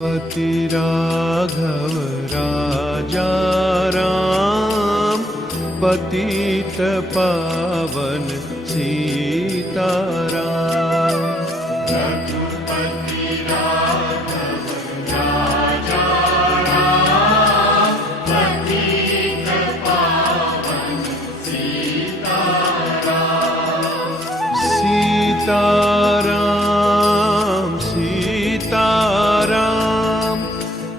पति राघव राजा राम, पतित पावन सीताराम। रघुपति राघव राजा राम, पतित पावन सीताराम। सीताराम सीताराम,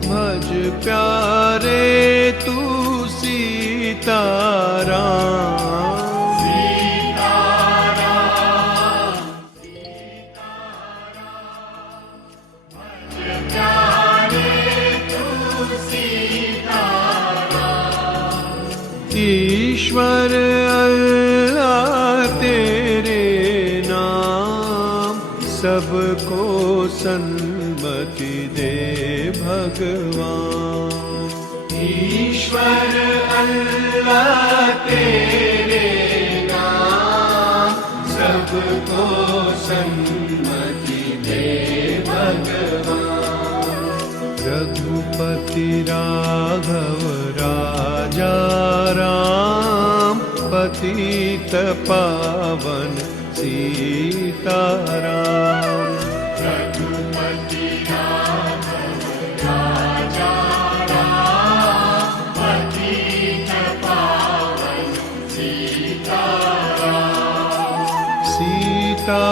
भज प्यारे तू सीताराम। सीताराम प्यारे तू सीताराम। ईश्वर अल्लाह तेरे नाम, सबको सन्मति दे भगवान। ईश्वर अल्लाह तेरे नाम, सबको सन्मति दे भगवान। रघुपति राघव राजा राम, पतित पावन सीताराम। रघुपति राघव राजा राम, पतित पावन सीताराम। सीता